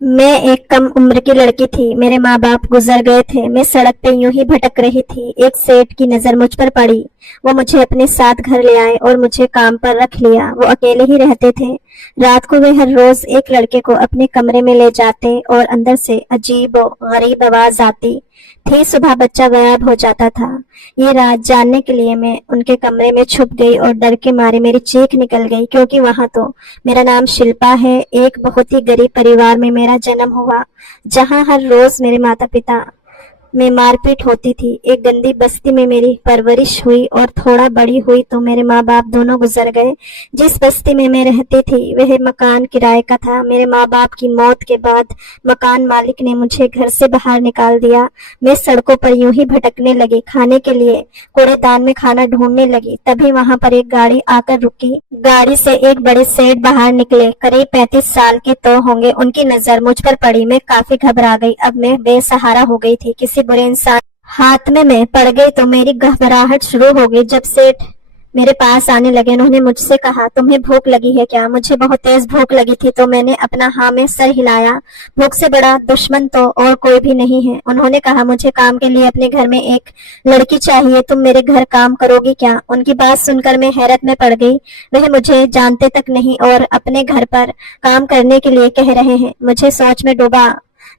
मैं एक कम उम्र की लड़की थी। मेरे माँ बाप गुजर गए थे। मैं सड़क पे यूं ही भटक रही थी। एक सेठ की नजर मुझ पर पड़ी। वो मुझे अपने साथ घर ले आए और मुझे काम पर रख लिया। वो अकेले ही रहते थे। रात को वे हर रोज एक लड़के को अपने कमरे में ले जाते और अंदर से अजीब और गरीब आवाज आती थी। सुबह बच्चा गायब हो जाता था। ये राज जानने के लिए मैं उनके कमरे में छुप गई और डर के मारे मेरी चीख निकल गई, क्योंकि वहां तो मेरा नाम शिल्पा है। एक बहुत ही गरीब परिवार में मेरा जन्म हुआ, जहां हर रोज मेरे माता पिता में मारपीट होती थी। एक गंदी बस्ती में मेरी परवरिश हुई और थोड़ा बड़ी हुई तो मेरे माँ बाप दोनों गुजर गए। जिस बस्ती में मैं रहती थी वह मकान किराए का था। मेरे माँ बाप की मौत के बाद मकान मालिक ने मुझे घर से बाहर निकाल दिया। मैं सड़कों पर यूं ही भटकने लगी। खाने के लिए कूड़ेदान में खाना ढूंढने लगी। तभी वहां पर एक गाड़ी आकर रुकी। गाड़ी से एक बड़े सेठ बाहर निकले। करीब 35 साल के तो होंगे। उनकी नजर मुझ पर पड़ी। मैं काफी घबरा गई। अब मैं बेसहारा हो गई थी। किसी बुरे इंसान हाथ में मैं पड़ गई तो मेरी घबराहट शुरू हो गई। जब सेठ मेरे पास आने लगे, उन्होंने मुझसे कहा, तुम्हें भूख लगी है क्या? मुझे बहुत तेज भूख लगी थी तो मैंने अपना हाँ में सर हिलाया। भूख से बड़ा दुश्मन तो और कोई भी नहीं है। उन्होंने कहा, मुझे काम के लिए अपने घर में एक लड़की चाहिए। तुम मेरे घर काम करोगी क्या? उनकी बात सुनकर मैं हैरत में पड़ गई। वह मुझे जानते तक नहीं और अपने घर पर काम करने के लिए कह रहे हैं। मुझे सोच में डूबा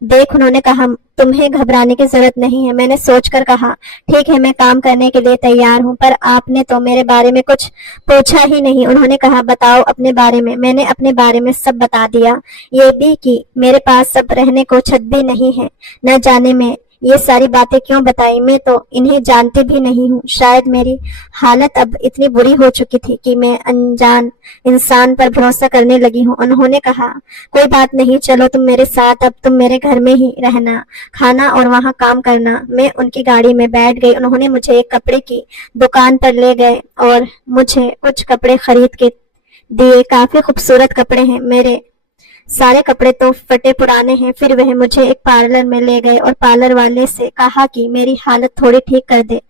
देख उन्होंने कहा, तुम्हें घबराने की जरूरत नहीं है। मैंने सोचकर कहा, ठीक है, मैं काम करने के लिए तैयार हूँ, पर आपने तो मेरे बारे में कुछ पूछा ही नहीं। उन्होंने कहा, बताओ अपने बारे में। मैंने अपने बारे में सब बता दिया, ये भी कि मेरे पास अब रहने को छत भी नहीं है। न जाने मैं ये सारी बातें क्यों बताई। मैं तो इन्हें जानती भी नहीं हूँ। शायद मेरी हालत अब इतनी बुरी हो चुकी थी कि मैं अनजान इंसान पर भरोसा करने लगी हूँ। उन्होंने कहा, कोई बात नहीं, चलो तुम मेरे साथ। अब तुम मेरे घर में ही रहना, खाना और वहाँ काम करना। मैं उनकी गाड़ी में बैठ गई। उन्होंने मुझे एक कपड़े की दुकान पर ले गए और मुझे कुछ कपड़े खरीद के दिए। काफी खूबसूरत कपड़े हैं। मेरे सारे कपड़े तो फटे पुराने हैं। फिर वह मुझे एक पार्लर में ले गए और पार्लर वाले से कहा कि मेरी हालत थोड़ी ठीक कर दे।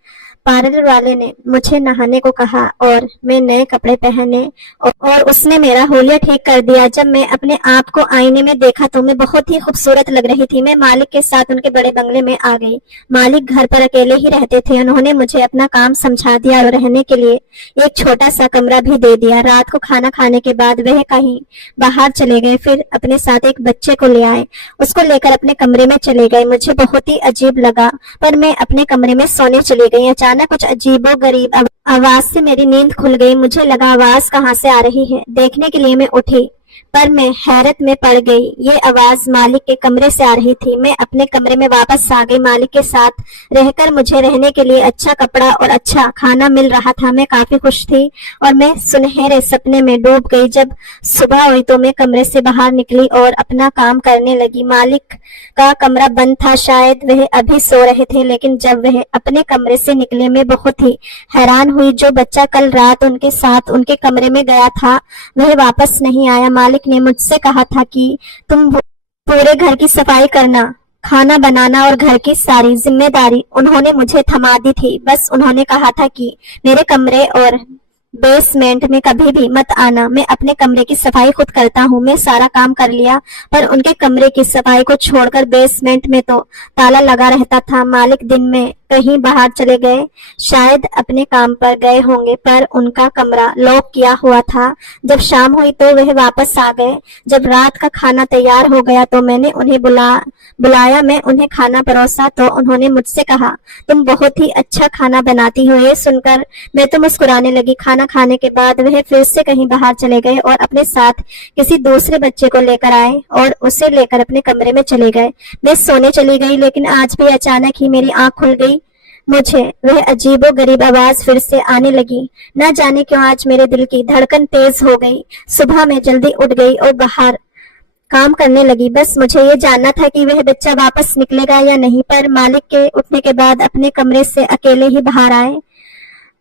पार्लर वाले ने मुझे नहाने को कहा और मैं नए कपड़े पहने और उसने मेरा हुलिया ठीक कर दिया। जब मैं अपने आप को आईने में देखा तो मैं बहुत ही खूबसूरत लग रही थी। मैं मालिक के साथ उनके बड़े बंगले में आ गई। मालिक घर पर अकेले ही रहते थे। उन्होंने मुझे अपना काम समझा दिया और रहने के लिए एक छोटा सा कमरा भी दे दिया। रात को खाना खाने के बाद वह कहीं बाहर चले गए। फिर अपने साथ एक बच्चे को ले आए। उसको लेकर अपने कमरे में चले गए। मुझे बहुत ही अजीब लगा, पर मैं अपने कमरे में सोने चली गई। अचानक कुछ अजीबो गरीब आवाज से मेरी नींद खुल गई। मुझे लगा आवाज कहाँ से आ रही है। देखने के लिए मैं उठी, पर मैं हैरत में पड़ गई। ये आवाज मालिक के कमरे से आ रही थी। मैं अपने कमरे में वापस आ गई। मालिक के साथ रहकर मुझे रहने के लिए अच्छा कपड़ा और अच्छा खाना मिल रहा था। मैं काफी खुश थी और मैं सुनहरे सपने में डूब गई। जब सुबह हुई तो मैं कमरे से बाहर निकली और अपना काम करने लगी। मालिक का कमरा बंद था। शायद वह अभी सो रहे थे, लेकिन जब वह अपने कमरे से निकले मैं बहुत ही हैरान हुई। जो बच्चा कल रात उनके साथ उनके कमरे में गया था वह वापस नहीं आया। मालिक ने मुझसे कहा था कि तुम पूरे घर की सफाई करना, खाना बनाना और घर की सारी जिम्मेदारी उन्होंने मुझे थमा दी थी। बस उन्होंने कहा था कि मेरे कमरे और बेसमेंट में कभी भी मत आना। मैं अपने कमरे की सफाई खुद करता हूँ। मैं सारा काम कर लिया, पर उनके कमरे की सफाई को छोड़कर बेसमेंट में तो ताला लगा रहता था। मालिक दिन में कहीं बाहर चले गए, शायद अपने काम पर गए होंगे, पर उनका कमरा लॉक किया हुआ था। जब शाम हुई तो वह वापस आ गए। जब रात का खाना तैयार हो गया तो मैंने उन्हें बुलाया। मैं उन्हें खाना परोसा तो उन्होंने मुझसे कहा, तुम बहुत ही अच्छा खाना बनाती हो। ये सुनकर मैं तो मुस्कुराने लगी। खाना खाने के बाद वह फिर से कहीं बाहर चले गए और अपने साथ किसी दूसरे बच्चे को लेकर आए और उसे लेकर अपने कमरे में चले गए। मैं सोने चली गई, लेकिन आज भी अचानक ही मेरी आंख खुल गई। मुझे वह अजीबो गरीब आवाज फिर से आने लगी। न जाने क्यों आज मेरे दिल की धड़कन तेज हो गई। सुबह मैं जल्दी उठ गई और बाहर काम करने लगी। बस मुझे ये जानना था कि वह बच्चा वापस निकलेगा या नहीं। पर मालिक के उठने के बाद अपने कमरे से अकेले ही बाहर आए।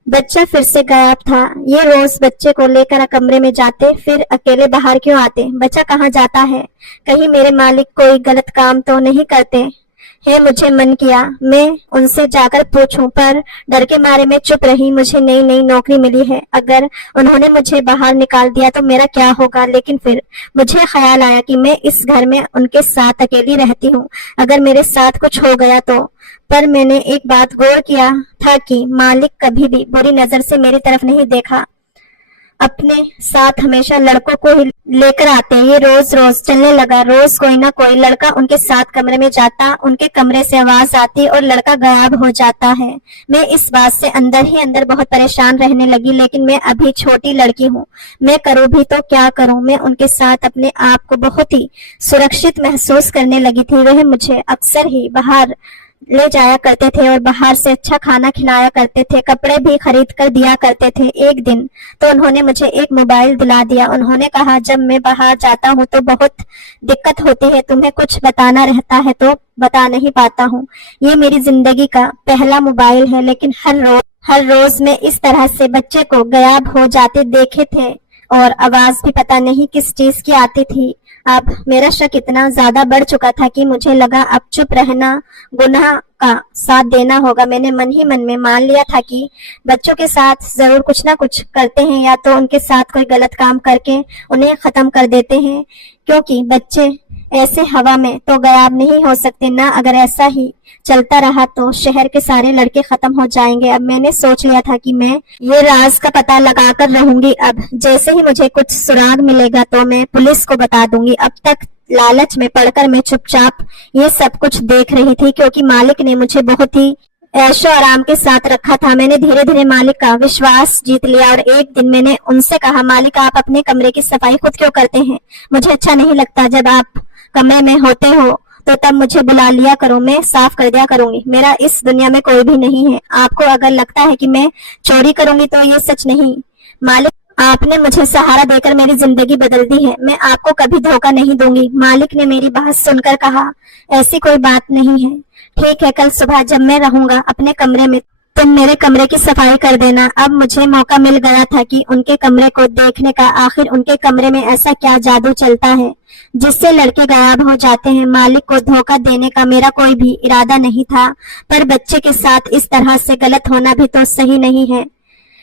बच्चा फिर से गायब था। ये रोज बच्चे को लेकर कमरे में जाते, फिर अकेले बाहर क्यों आते? बच्चा कहाँ जाता है? कहीं मेरे मालिक कोई गलत काम तो नहीं करते? है मुझे मन किया मैं उनसे जाकर पूछूं, पर डर के मारे मैं चुप रही। मुझे नई नई नौकरी मिली है, अगर उन्होंने मुझे बाहर निकाल दिया तो मेरा क्या होगा। लेकिन फिर मुझे ख्याल आया कि मैं इस घर में उनके साथ अकेली रहती हूँ, अगर मेरे साथ कुछ हो गया तो। पर मैंने एक बात गौर किया था कि मालिक कभी भी बुरी नजर से मेरी तरफ नहीं देखा। अपने साथ हमेशा लड़कों को ही लेकर आते। ये रोज रोज चलने लगा। रोज कोई ना कोई लड़का उनके साथ कमरे में जाता, उनके कमरे से आवाज आती और लड़का गायब हो जाता है। मैं इस बात से अंदर ही अंदर बहुत परेशान रहने लगी। लेकिन मैं अभी छोटी लड़की हूँ, मैं करूँ भी तो क्या करूँ। मैं उनके साथ अपने आप को बहुत ही सुरक्षित महसूस करने लगी थी। वह मुझे अक्सर ही बाहर ले जाया करते थे और बाहर से अच्छा खाना खिलाया करते थे, कपड़े भी खरीद कर दिया करते थे। एक दिन तो उन्होंने मुझे एक मोबाइल दिला दिया। उन्होंने कहा, जब मैं बाहर जाता हूँ तो बहुत दिक्कत होती है, तुम्हें कुछ बताना रहता है तो बता नहीं पाता हूँ। ये मेरी जिंदगी का पहला मोबाइल है। लेकिन हर रोज मैं इस तरह से बच्चे को गायब हो जाते देखे थे और आवाज भी पता नहीं किस चीज की आती थी। अब मेरा शक इतना ज्यादा बढ़ चुका था कि मुझे लगा अब चुप रहना गुनाह का साथ देना होगा। मैंने मन ही मन में मान लिया था कि बच्चों के साथ जरूर कुछ ना कुछ करते हैं, या तो उनके साथ कोई गलत काम करके उन्हें खत्म कर देते हैं, क्योंकि बच्चे ऐसे हवा में तो गायब नहीं हो सकते ना। अगर ऐसा ही चलता रहा तो शहर के सारे लड़के खत्म हो जाएंगे। अब मैंने सोच लिया था कि मैं ये राज का पता लगाकर रहूंगी। अब जैसे ही मुझे कुछ सुराग मिलेगा तो मैं पुलिस को बता दूंगी। अब तक लालच में पड़कर मैं चुपचाप ये सब कुछ देख रही थी, क्योंकि मालिक ने मुझे बहुत ही ऐशो आराम के साथ रखा था। मैंने धीरे धीरे मालिक का विश्वास जीत लिया और एक दिन मैंने उनसे कहा, मालिक आप अपने कमरे की सफाई खुद क्यों करते हैं? मुझे अच्छा नहीं लगता। जब आप कमरे में होते हो तो तब मुझे बुला लिया करो, मैं साफ कर दिया करूंगी। मेरा इस दुनिया में कोई भी नहीं है। आपको अगर लगता है कि मैं चोरी करूंगी तो ये सच नहीं। मालिक, आपने मुझे सहारा देकर मेरी जिंदगी बदल दी है, मैं आपको कभी धोखा नहीं दूंगी। मालिक ने मेरी बात सुनकर कहा, ऐसी कोई बात नहीं है। ठीक है, कल सुबह जब मैं रहूंगा अपने कमरे में तुम मेरे कमरे की सफाई कर देना। अब मुझे मौका मिल गया था कि उनके कमरे को देखने का। आखिर उनके कमरे में ऐसा क्या जादू चलता है जिससे लड़के गायब हो जाते हैं। मालिक को धोखा देने का मेरा कोई भी इरादा नहीं था, पर बच्चे के साथ इस तरह से गलत होना भी तो सही नहीं है।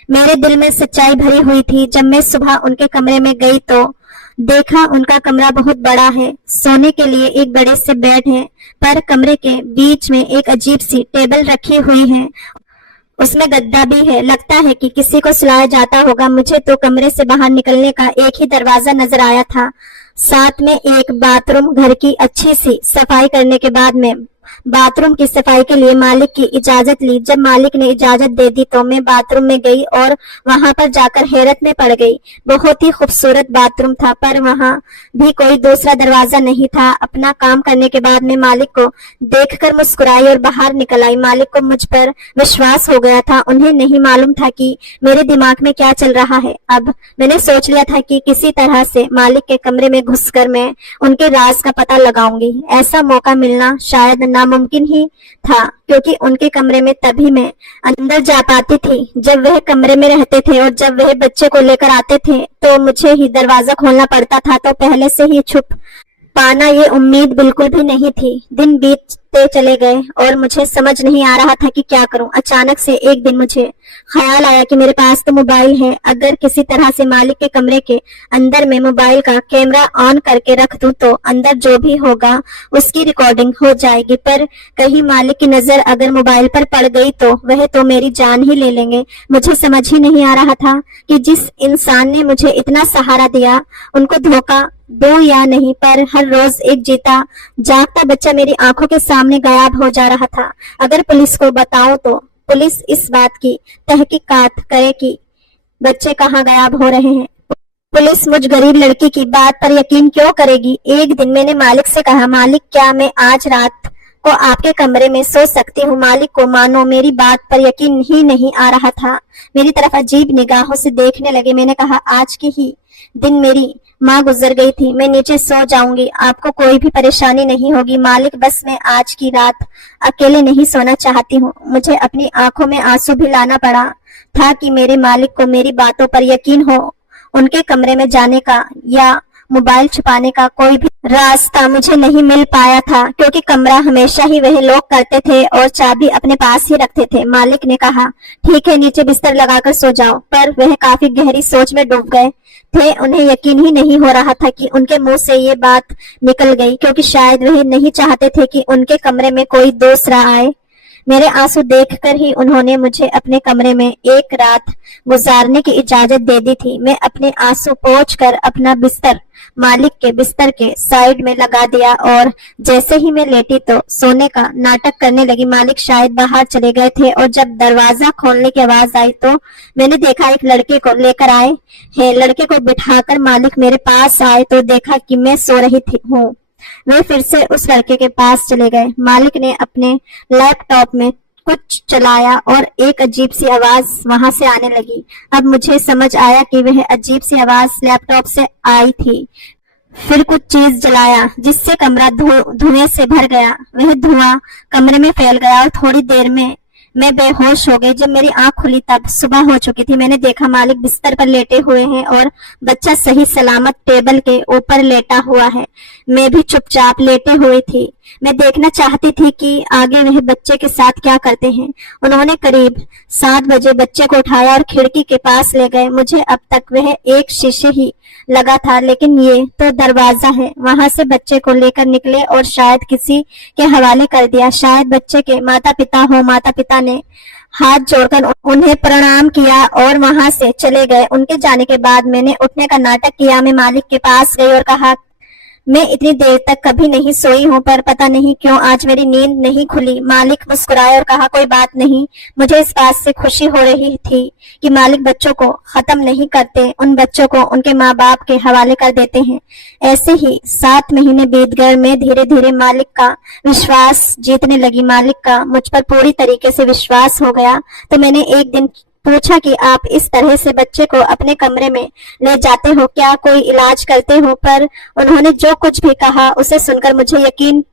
मेरे दिल में सच्चाई भरी हुई थी। जब मैं सुबह उनके कमरे में गई तो देखा उनका कमरा बहुत बड़ा है। सोने के लिए एक बड़े से बेड है, पर कमरे के बीच में एक अजीब सी टेबल रखी हुई है, उसमें गद्दा भी है। लगता है कि किसी को सुलाया जाता होगा। मुझे तो कमरे से बाहर निकलने का एक ही दरवाजा नजर आया था, साथ में एक बाथरूम। घर की अच्छी सी सफाई करने के बाद में बाथरूम की सफाई के लिए मालिक की इजाजत ली। जब मालिक ने इजाजत दे दी तो मैं बाथरूम में गई और वहां पर जाकर हैरत में पड़ गई। बहुत ही खूबसूरत बाथरूम था, पर वहां भी कोई दूसरा दरवाजा नहीं था। अपना काम करने के बाद मैं मालिक को देखकर मुस्कुराई और बाहर निकल आई। मालिक को मुझ पर विश्वास हो गया था। उन्हें नहीं मालूम था कि मेरे दिमाग में क्या चल रहा है। अब मैंने सोच लिया था कि किसी तरह से मालिक के कमरे में घुसकर मैं उनके राज का पता लगाऊंगी। ऐसा मौका मिलना शायद नामुमकिन ही था, क्योंकि उनके कमरे में तभी मैं अंदर जा पाती थी जब वह कमरे में रहते थे, और जब वह बच्चे को लेकर आते थे तो मुझे ही दरवाजा खोलना पड़ता था। तो पहले से ही छुप पाना ये उम्मीद बिल्कुल भी नहीं थी। दिन बीतते चले गए और मुझे समझ नहीं आ रहा था कि क्या करूं। अचानक से एक दिन मुझे ख्याल आया कि मेरे पास तो मोबाइल है, अगर किसी तरह से मालिक के कमरे के अंदर में मोबाइल का कैमरा ऑन करके रख दूं तो अंदर जो भी होगा उसकी रिकॉर्डिंग हो जाएगी। पर कहीं मालिक की नजर अगर मोबाइल पर पड़ गई तो वह तो मेरी जान ही ले लेंगे। मुझे समझ ही नहीं आ रहा था कि जिस इंसान ने मुझे इतना सहारा दिया उनको धोखा दो या नहीं, पर हर रोज एक जीता जागता बच्चा मेरी आंखों के सामने गायब हो जा रहा था। अगर पुलिस को बताऊं तो पुलिस इस बात की तहकीकात करे कि बच्चे कहाँ गायब हो रहे हैं। पुलिस मुझ गरीब लड़की की बात पर यकीन क्यों करेगी। एक दिन मैंने मालिक से कहा, मालिक क्या मैं आज रात को आपके कमरे में सो सकती हूँ? मालिक को मानो मेरी बात पर यकीन ही नहीं आ रहा था। मेरी तरफ अजीब निगाहों से देखने लगे। मैंने कहा, आज की ही दिन मेरी माँ गुजर गई थी, मैं नीचे सो जाऊंगी, आपको कोई भी परेशानी नहीं होगी। मालिक बस मैं आज की रात अकेले नहीं सोना चाहती हूँ। मुझे अपनी आंखों में आंसू भी लाना पड़ा था कि मेरे मालिक को मेरी बातों पर यकीन हो। उनके कमरे में जाने का या मोबाइल छुपाने का कोई भी रास्ता मुझे नहीं मिल पाया था, क्योंकि कमरा हमेशा ही वह लॉक करते थे और चाबी अपने पास ही रखते थे। मालिक ने कहा, ठीक है, नीचे बिस्तर लगाकर सो जाओ, पर वह काफी गहरी सोच में डूब गए थे। उन्हें यकीन ही नहीं हो रहा था कि उनके मुंह से ये बात निकल गई, क्योंकि शायद वह नहीं चाहते थे कि उनके कमरे में कोई दूसरा आए। मेरे आंसू देखकर ही उन्होंने मुझे अपने कमरे में एक रात गुजारने की इजाजत दे दी थी। मैं अपने आंसू पोंछकर अपना बिस्तर मालिक के बिस्तर के साइड में लगा दिया और जैसे ही मैं लेटी तो सोने का नाटक करने लगी। मालिक शायद बाहर चले गए थे और जब दरवाजा खोलने की आवाज आई तो मैंने देखा एक लड़के को लेकर आए हैं। लड़के को बिठाकर मालिक मेरे पास आए तो देखा कि मैं सो रही हूँ। वे फिर से उस लड़के के पास चले गए। मालिक ने अपने लैपटॉप में कुछ चलाया और एक अजीब सी आवाज वहां से आने लगी। अब मुझे समझ आया कि वह अजीब सी आवाज लैपटॉप से आई थी। फिर कुछ चीज जलाया जिससे कमरा धुएं से भर गया। वह धुआं कमरे में फैल गया और थोड़ी देर में मैं बेहोश हो गई। जब मेरी आंख खुली तब सुबह हो चुकी थी। मैंने देखा मालिक बिस्तर पर लेटे हुए हैं और बच्चा सही सलामत टेबल के ऊपर लेटा हुआ है। मैं भी चुपचाप लेटे हुई थी। मैं देखना चाहती थी कि आगे वह बच्चे के साथ क्या करते हैं। उन्होंने करीब 7 बजे बच्चे को उठाया और खिड़की के पास ले गए। मुझे अब तक वह एक शीशे ही लगा था, लेकिन ये तो दरवाजा है। वहां से बच्चे को लेकर निकले और शायद किसी के हवाले कर दिया। शायद बच्चे के माता पिता हो। माता पिता ने हाथ जोड़कर उन्हें प्रणाम किया और वहां से चले गए। उनके जाने के बाद मैंने उठने का नाटक किया। मैं मालिक के पास गई और कहा, मैं इतनी देर तक कभी नहीं सोई हूँ, पर पता नहीं क्यों आज मेरी नींद नहीं खुली। मालिक मुस्कुराए और कहा, कोई बात नहीं। मुझे इस बात से खुशी हो रही थी कि मालिक बच्चों को खत्म नहीं करते, उन बच्चों को उनके माँ बाप के हवाले कर देते हैं। ऐसे ही 7 महीने बीत गए। मैं धीरे धीरे मालिक का विश्वास जीतने लगी। मालिक का मुझ पर पूरी तरीके से विश्वास हो गया। तो मैंने एक दिन पूछा कि आप इस तरह से बच्चे को अपने कमरे में ले जाते हो, क्या कोई इलाज करते हो? पर उन्होंने जो कुछ भी कहा उसे सुनकर मुझे यकीन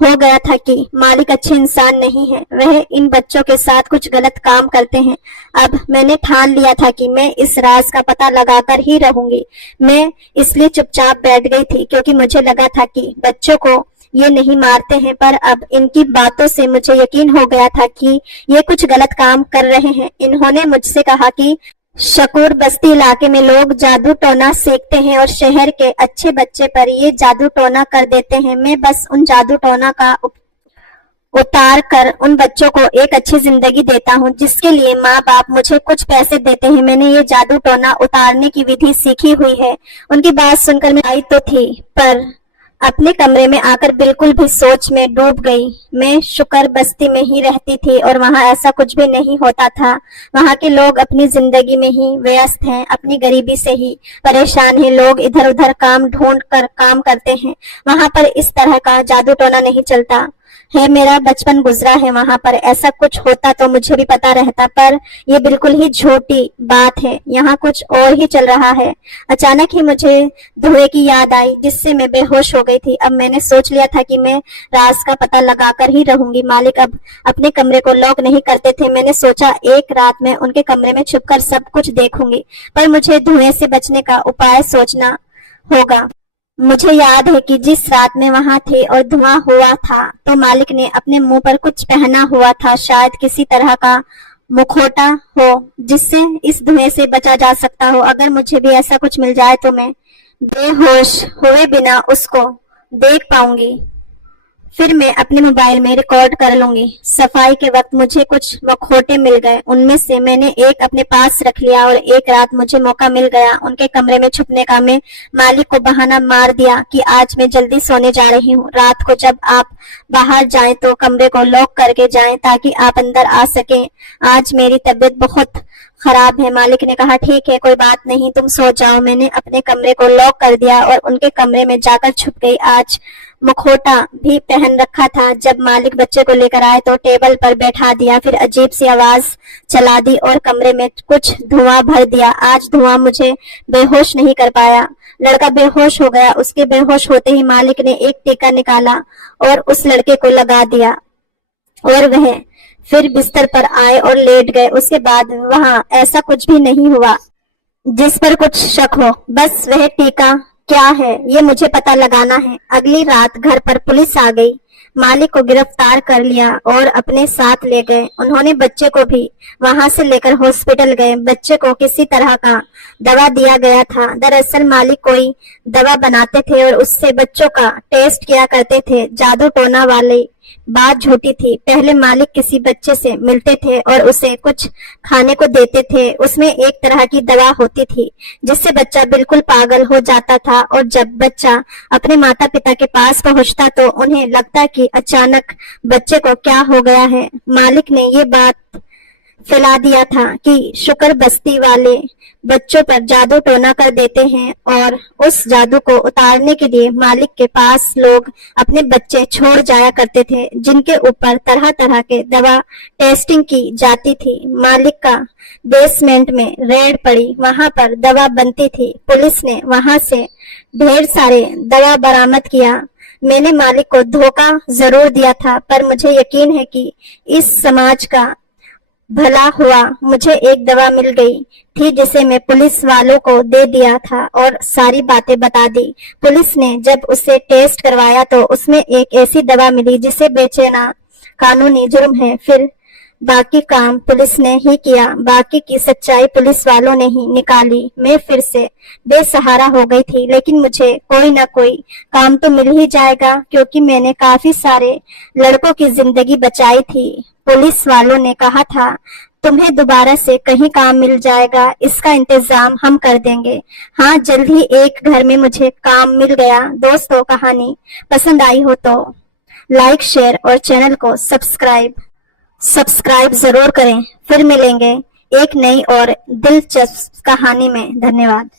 हो गया था कि मालिक अच्छे इंसान नहीं है। वह इन बच्चों के साथ कुछ गलत काम करते हैं। अब मैंने ठान लिया था कि मैं इस राज का पता लगाकर ही रहूंगी। मैं इसलिए चुपचाप बैठ गई थी क्योंकि मुझे लगा था कि बच्चों को ये नहीं मारते हैं, पर अब इनकी बातों से मुझे यकीन हो गया था कि ये कुछ गलत काम कर रहे हैं। इन्होंने मुझसे कहा कि शकूर बस्ती इलाके में लोग जादू टोना सीखते हैं और शहर के अच्छे बच्चे पर ये जादू टोना कर देते हैं। मैं बस उन जादू टोना का उतार कर उन बच्चों को एक अच्छी जिंदगी देता हूँ, जिसके लिए माँ बाप मुझे कुछ पैसे देते हैं। मैंने ये जादू टोना उतारने की विधि सीखी हुई है। उनकी बात सुनकर मैं आई तो थी, पर अपने कमरे में आकर बिल्कुल भी सोच में डूब गई। मैं शुक्र बस्ती में ही रहती थी और वहां ऐसा कुछ भी नहीं होता था। वहां के लोग अपनी जिंदगी में ही व्यस्त हैं, अपनी गरीबी से ही परेशान हैं। लोग इधर उधर काम ढूंढ कर काम करते हैं। वहां पर इस तरह का जादू टोना नहीं चलता है। मेरा बचपन गुजरा है वहां पर। ऐसा कुछ होता तो मुझे भी पता रहता, पर यह बिल्कुल ही झूठी बात है। यहाँ कुछ और ही चल रहा है। अचानक ही मुझे धुएं की याद आई, जिससे मैं बेहोश हो गई थी। अब मैंने सोच लिया था कि मैं राज का पता लगाकर ही रहूंगी। मालिक अब अपने कमरे को लॉक नहीं करते थे। मैंने सोचा एक रात में उनके कमरे में छुपकर सब कुछ देखूंगी, पर मुझे धुएं से बचने का उपाय सोचना होगा। मुझे याद है कि जिस रात में वहां थे और धुआं हुआ था तो मालिक ने अपने मुंह पर कुछ पहना हुआ था, शायद किसी तरह का मुखौटा हो जिससे इस धुएं से बचा जा सकता हो। अगर मुझे भी ऐसा कुछ मिल जाए तो मैं बेहोश हुए बिना उसको देख पाऊंगी। फिर मैं अपने मोबाइल में रिकॉर्ड कर लूंगी। सफाई के वक्त मुझे कुछ मखौटे मिल गए। उनमें से मैंने एक अपने पास रख लिया और एक रात मुझे मौका मिल गया उनके कमरे में छुपने का। मैं मालिक को बहाना मार दिया कि आज मैं जल्दी सोने जा रही हूँ। रात को जब आप बाहर जाएं तो कमरे को लॉक करके जाएं ताकि आप अंदर आ सकें। आज मेरी तबीयत बहुत खराब है। मालिक ने कहा, ठीक है, कोई बात नहीं, तुम सो जाओ। मैंने अपने कमरे को लॉक कर दिया और उनके कमरे में जाकर छुप गई। आज मुखौटा भी पहन रखा था। जब मालिक बच्चे को लेकर आए तो टेबल पर बैठा दिया, फिर अजीब सी आवाज चला दी और कमरे में कुछ धुआं भर दिया। आज धुआं मुझे बेहोश नहीं कर पाया। लड़का बेहोश हो गया। उसके बेहोश होते ही मालिक ने एक टीका निकाला और उस लड़के को लगा दिया और वह फिर बिस्तर पर आए और लेट गए। उसके बाद वहां ऐसा कुछ भी नहीं हुआ जिस पर कुछ शक हो। बस वह टीका क्या है ये मुझे पता लगाना है। अगली रात घर पर पुलिस आ गई, मालिक को गिरफ्तार कर लिया और अपने साथ ले गए। उन्होंने बच्चे को भी वहां से लेकर हॉस्पिटल गए। बच्चे को किसी तरह का दवा दिया गया था। दरअसल मालिक कोई दवा बनाते थे और उससे बच्चों का टेस्ट किया करते थे। जादू टोना वाली बात झूठी थी। पहले मालिक किसी बच्चे से मिलते थे और उसे कुछ खाने को देते थे। उसमें एक तरह की दवा होती थी जिससे बच्चा बिल्कुल पागल हो जाता था और जब बच्चा अपने माता पिता के पास पहुंचता तो उन्हें लगता कि अचानक बच्चे को क्या हो गया है। मालिक ने ये बात फैला दिया था कि शुक्र बस्ती वाले बच्चों पर जादू टोना कर देते हैं और उस जादू को उतारने के लिए मालिक के पास लोग अपने बच्चे छोड़ जाया करते थे जिनके ऊपर तरह तरह के दवा टेस्टिंग की जाती थी। मालिक का बेसमेंट में रेड पड़ी, वहां पर दवा बनती थी। पुलिस ने वहां से ढेर सारे दवा बरामद किया। मैंने मालिक को धोखा जरूर दिया था पर मुझे यकीन है कि इस समाज का भला हुआ। मुझे एक दवा मिल गई थी जिसे मैं पुलिस वालों को दे दिया था और सारी बातें बता दी। पुलिस ने जब उसे टेस्ट करवाया तो उसमें एक ऐसी दवा मिली जिसे बेचना कानूनी जुर्म है। फिर बाकी काम पुलिस ने ही किया। बाकी की सच्चाई पुलिस वालों ने ही निकाली। मैं फिर से बेसहारा हो गई थी, लेकिन मुझे कोई ना कोई काम तो मिल ही जाएगा क्योंकि मैंने काफी सारे लड़कों की जिंदगी बचाई थी। पुलिस वालों ने कहा था तुम्हें दोबारा से कहीं काम मिल जाएगा, इसका इंतजाम हम कर देंगे। हाँ, जल्द ही एक घर में मुझे काम मिल गया। दोस्तों, कहानी पसंद आई हो तो लाइक, शेयर और चैनल को सब्सक्राइब जरूर करें। फिर मिलेंगे एक नई और दिलचस्प कहानी में। धन्यवाद।